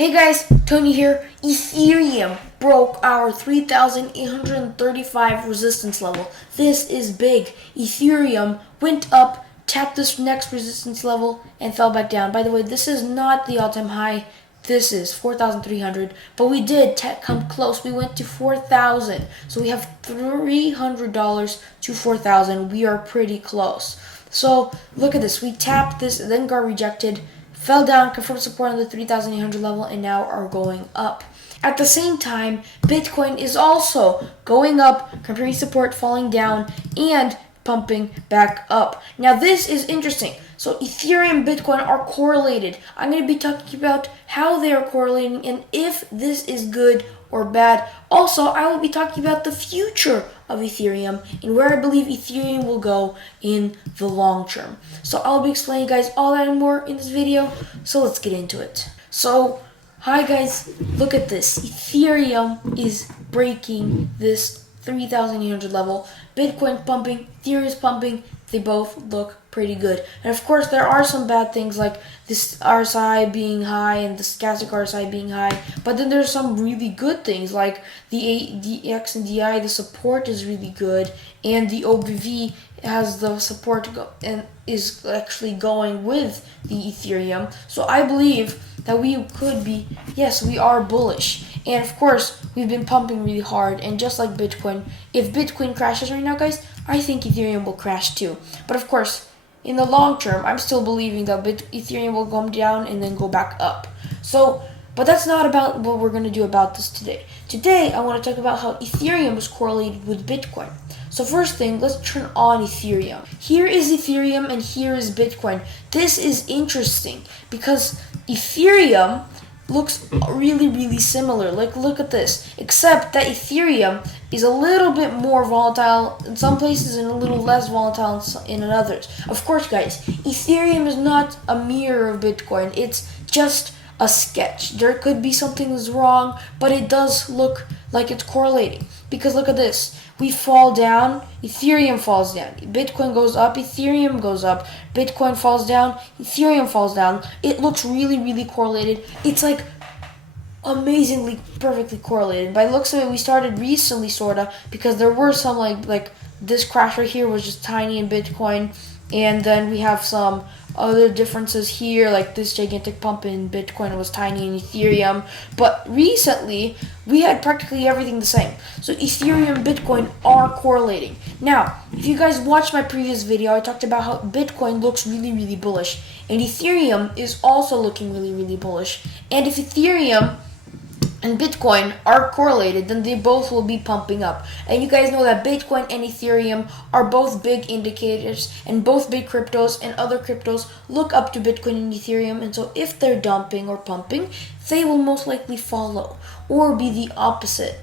Hey guys, Tony here. Ethereum broke our 3,835 resistance level. This is big. Ethereum went up, tapped this next resistance level, and fell back down. By the way, this is not the all-time high. This is 4,300, but we did come close. We went to 4,000. So we have $300 to 4,000. We are pretty close. So look at this. We tapped this, then got rejected. Fell down, confirmed support on the 3,800 level, and now are going up. At the same time, Bitcoin is also going up, confirming support, falling down, and pumping back up. Now this is interesting. So Ethereum and Bitcoin are correlated. I'm going to be talking about how they are correlating and if this is good or bad. Also, I will be talking about the future of Ethereum and where I believe Ethereum will go in the long term. So I'll be explaining guys all that and more in this video. So let's get into it. So hi guys, look at this. Ethereum is breaking this 3,800 level. Bitcoin pumping, Ethereum is pumping. They both look pretty good. And of course, there are some bad things like this RSI being high and the stochastic RSI being high. But then there's some really good things like the ADX and DI, the support is really good. And the OBV has the support and is actually going with the Ethereum. So I believe that we could be, yes, we are bullish. And of course, we've been pumping really hard. And just like Bitcoin, if Bitcoin crashes right now, guys, I think Ethereum will crash too. But of course, in the long term, I'm still believing that Ethereum will go down and then go back up. So, but that's not about what we're going to do about this today. Today, I want to talk about how Ethereum is correlated with Bitcoin. So first thing, let's turn on Ethereum. Here is Ethereum and here is Bitcoin. This is interesting because Ethereum looks really similar. Like, look at this. Except that Ethereum is a little bit more volatile in some places and a little less volatile in others. Of course, guys, Ethereum is not a mirror of Bitcoin. It's just a sketch. There could be something that's wrong, but it does look like it's correlating. Because look at this. We fall down, Ethereum falls down. Bitcoin goes up, Ethereum goes up. Bitcoin falls down, Ethereum falls down. It looks really correlated. It's like amazingly perfectly correlated. By the looks of it, we started recently sorta because there were some like this crash right here was just tiny in Bitcoin, and then we have some other differences here, like this gigantic pump in Bitcoin was tiny in Ethereum. But recently, we had practically everything the same. So Ethereum and Bitcoin are correlating. Now, if you guys watched my previous video, I talked about how Bitcoin looks really bullish. And Ethereum is also looking really bullish. And if Ethereum and Bitcoin are correlated, then they both will be pumping up. And you guys know that Bitcoin and Ethereum are both big indicators, and both big cryptos and other cryptos look up to Bitcoin and Ethereum. And so if they're dumping or pumping, they will most likely follow or be the opposite.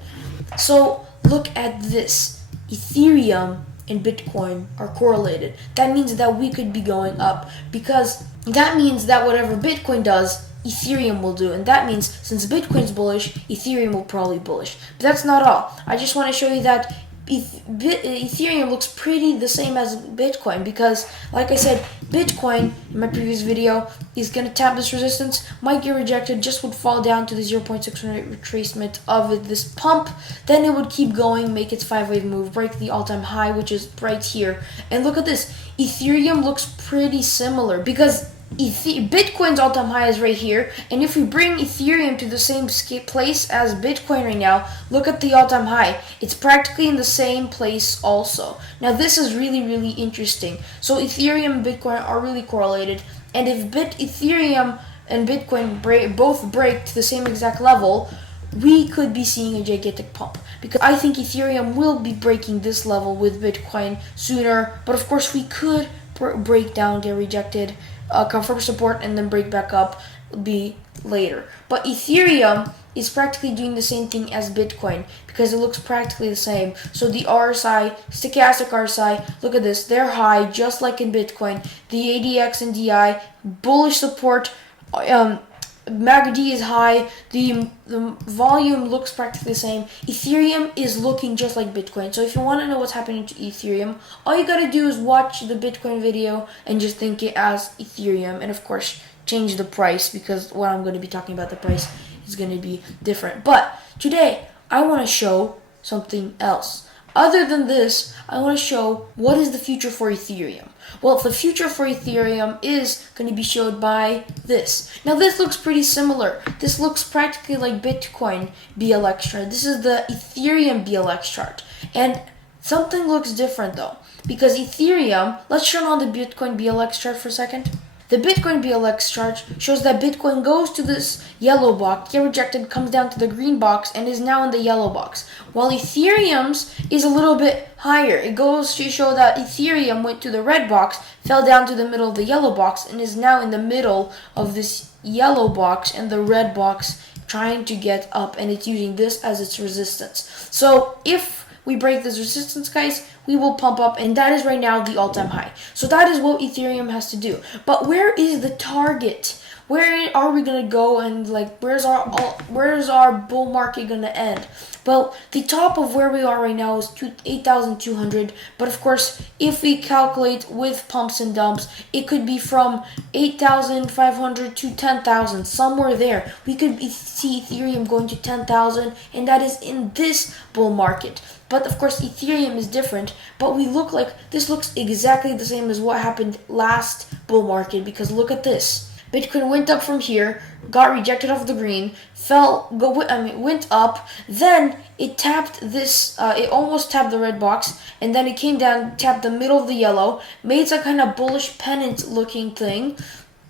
So look at this. Ethereum and Bitcoin are correlated. That means that we could be going up because that means that whatever Bitcoin does, Ethereum will do, and that means since Bitcoin's bullish, Ethereum will probably bullish. But that's not all. I just want to show you that Ethereum looks pretty the same as Bitcoin because, like I said, Bitcoin in my previous video is going to tap this resistance, might get rejected, just would fall down to the 0.618 retracement of this pump. Then it would keep going, make its 5-wave move, break the all-time high, which is right here. And look at this. Ethereum looks pretty similar because Bitcoin's all-time high is right here, and if we bring Ethereum to the same place as Bitcoin right now, look at the all-time high. It's practically in the same place also. Now this is really interesting. So Ethereum and Bitcoin are really correlated, and if Ethereum and Bitcoin both break to the same exact level, we could be seeing a gigantic pump. Because I think Ethereum will be breaking this level with Bitcoin sooner, but of course we could break down, get rejected, confirm support, and then break back up be later. But Ethereum is practically doing the same thing as Bitcoin because it looks practically the same. So the RSI, stochastic RSI, look at this, they're high just like in Bitcoin. The ADX and DI, bullish support, MACD is high, the volume looks practically the same. Ethereum is looking just like Bitcoin. So if you want to know what's happening to Ethereum, all you gotta do is watch the Bitcoin video and just think it as Ethereum. And of course, change the price, because what I'm going to be talking about, the price is going to be different. But today I want to show something else. Other than this, I want to show what is the future for Ethereum. Well, the future for Ethereum is going to be showed by this. Now, this looks pretty similar. This looks practically like Bitcoin BLX chart. This is the Ethereum BLX chart. And something looks different though, because Ethereum, let's turn on the Bitcoin BLX chart for a second. The Bitcoin BLX chart shows that Bitcoin goes to this yellow box, get rejected, comes down to the green box, and is now in the yellow box. While Ethereum's is a little bit higher. It goes to show that Ethereum went to the red box, fell down to the middle of the yellow box, and is now in the middle of this yellow box and the red box trying to get up, and it's using this as its resistance. So if we break this resistance, guys, we will pump up, and that is right now the all-time high. So that is what Ethereum has to do. But where is the target? Where are we gonna go, and like where's our bull market gonna end? Well, the top of where we are right now is 8,200. But of course, if we calculate with pumps and dumps, it could be from 8,500 to 10,000, somewhere there. We could see Ethereum going to 10,000, and that is in this bull market. But of course, Ethereum is different. But this looks exactly the same as what happened last bull market, because look at this. Bitcoin went up from here, got rejected off the green, went up, then it tapped this, it almost tapped the red box, and then it came down, tapped the middle of the yellow, made some kind of bullish pennant looking thing,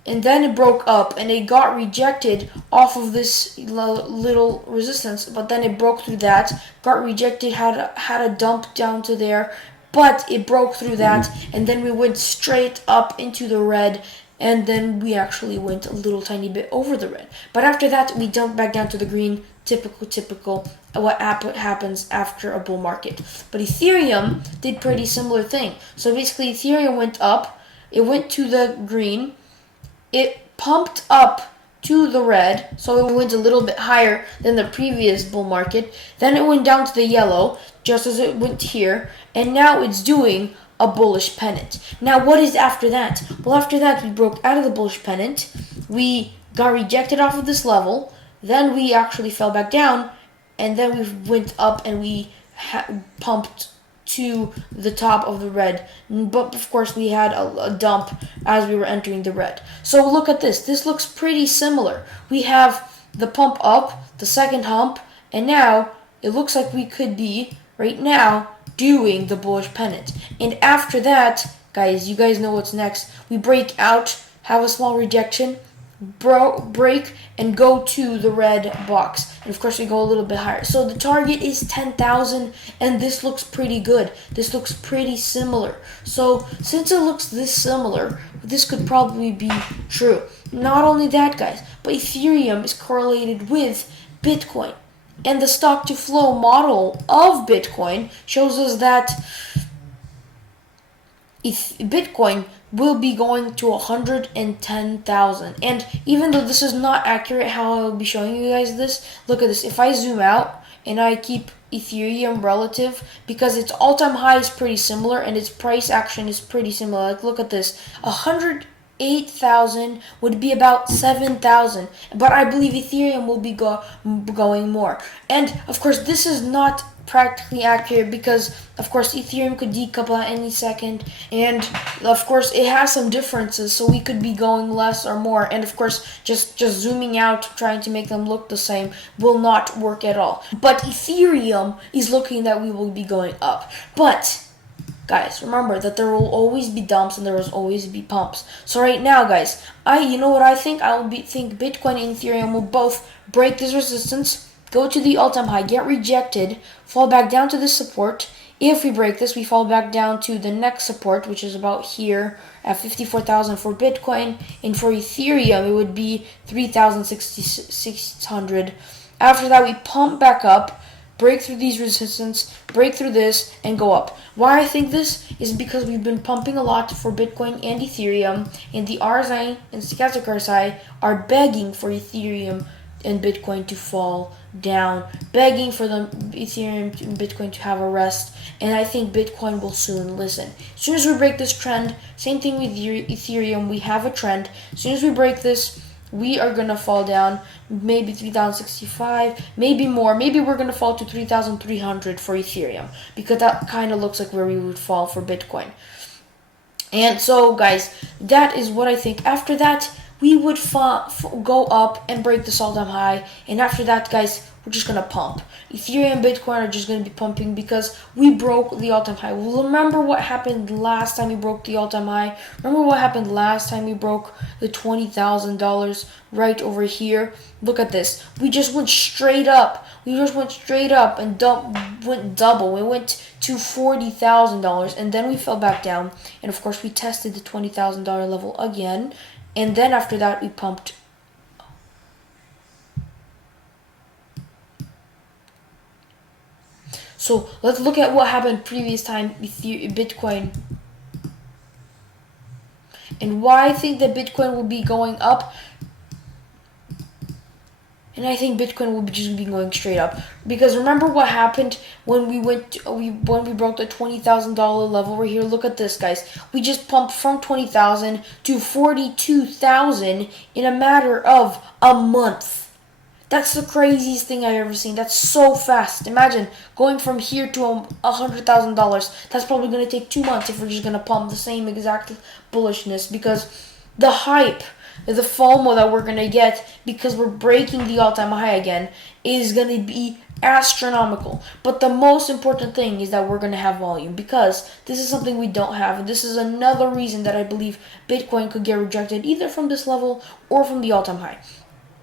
and then it broke up, and it got rejected off of this little resistance, but then it broke through that, got rejected, had a dump down to there, but it broke through that, and then we went straight up into the red, and then we actually went a little tiny bit over the red. But after that, we jumped back down to the green. Typical what happens after a bull market. But Ethereum did pretty similar thing. So basically, Ethereum went up. It went to the green. It pumped up to the red. So it went a little bit higher than the previous bull market. Then it went down to the yellow, just as it went here. And now it's doing a bullish pennant. Now, what is after that? Well, after that, we broke out of the bullish pennant. We got rejected off of this level. Then we actually fell back down, and then we went up and we pumped to the top of the red. But of course, we had a dump as we were entering the red. So look at this. This looks pretty similar. We have the pump up, the second hump, and now it looks like we could be right now doing the bullish pennant. And after that, guys, you guys know what's next. We break out, have a small rejection, break, and go to the red box. And of course, we go a little bit higher. So the target is 10,000, and this looks pretty good. This looks pretty similar. So since it looks this similar, this could probably be true. Not only that, guys, but Ethereum is correlated with Bitcoin. And the stock to flow model of Bitcoin shows us that Bitcoin will be going to 110,000. And even though this is not accurate how I will be showing you guys this, look at this. If I zoom out and I keep Ethereum relative, because its all-time high is pretty similar and its price action is pretty similar. Like, look at this. 108,000 would be about 7,000, but I believe Ethereum will be going more. And of course, this is not practically accurate, because of course Ethereum could decouple at any second, and of course it has some differences, so we could be going less or more. And of course, just zooming out, trying to make them look the same will not work at all. But Ethereum is looking that we will be going up. But guys, remember that there will always be dumps and there will always be pumps. So right now, guys, you know what I think? think Bitcoin and Ethereum will both break this resistance, go to the all-time high, get rejected, fall back down to this support. If we break this, we fall back down to the next support, which is about here at 54,000 for Bitcoin, and for Ethereum, it would be 3,600. After that, we pump back up, break through these resistance, break through this, and go up. Why I think this is because we've been pumping a lot for Bitcoin and Ethereum, and the RSI and stochastic RSI are begging for Ethereum and Bitcoin to fall down, begging for the Ethereum and Bitcoin to have a rest. And I think Bitcoin will soon listen. As soon as we break this trend, same thing with Ethereum, we have a trend. As soon as we break this, we are gonna fall down, maybe 3,065, maybe more. Maybe we're gonna fall to 3,300 for Ethereum, because that kind of looks like where we would fall for Bitcoin. And so, guys, that is what I think. After that, we would go up and break this all-time high. And after that, guys, we're just going to pump. Ethereum and Bitcoin are just going to be pumping because we broke the all-time high. Well, remember what happened last time we broke the all-time high? Remember what happened last time we broke the $20,000 right over here? Look at this. We just went straight up. We just went straight up and went double. We went to $40,000 and then we fell back down. And of course, we tested the $20,000 level again. And then after that, we pumped. So let's look at what happened previous time with Bitcoin. And why I think that Bitcoin will be going up. And I think Bitcoin will just be going straight up. Because remember what happened when we broke the $20,000 level right here? Look at this, guys. We just pumped from 20,000 to 42,000 in a matter of a month. That's the craziest thing I've ever seen. That's so fast. Imagine going from here to $100,000. That's probably going to take 2 months if we're just going to pump the same exact bullishness, because the hype, the FOMO that we're going to get because we're breaking the all-time high again is going to be astronomical. But the most important thing is that we're going to have volume, because this is something we don't have. And this is another reason that I believe Bitcoin could get rejected either from this level or from the all-time high,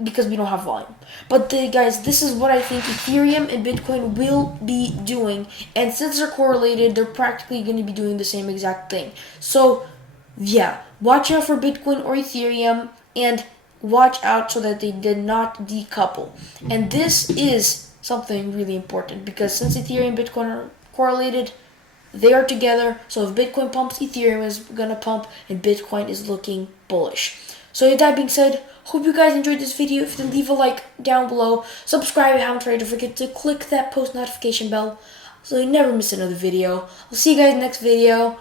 because we don't have volume. But guys, this is what I think Ethereum and Bitcoin will be doing. And since they're correlated, they're practically going to be doing the same exact thing. So yeah, watch out for Bitcoin or Ethereum, and watch out so that they did not decouple. And this is something really important, because since Ethereum and Bitcoin are correlated, they are together. So if Bitcoin pumps, Ethereum is going to pump, and Bitcoin is looking bullish. So with that being said, hope you guys enjoyed this video. If you can, leave a like down below, subscribe if you haven't already, don't forget to click that post notification bell so you never miss another video. I'll see you guys next video.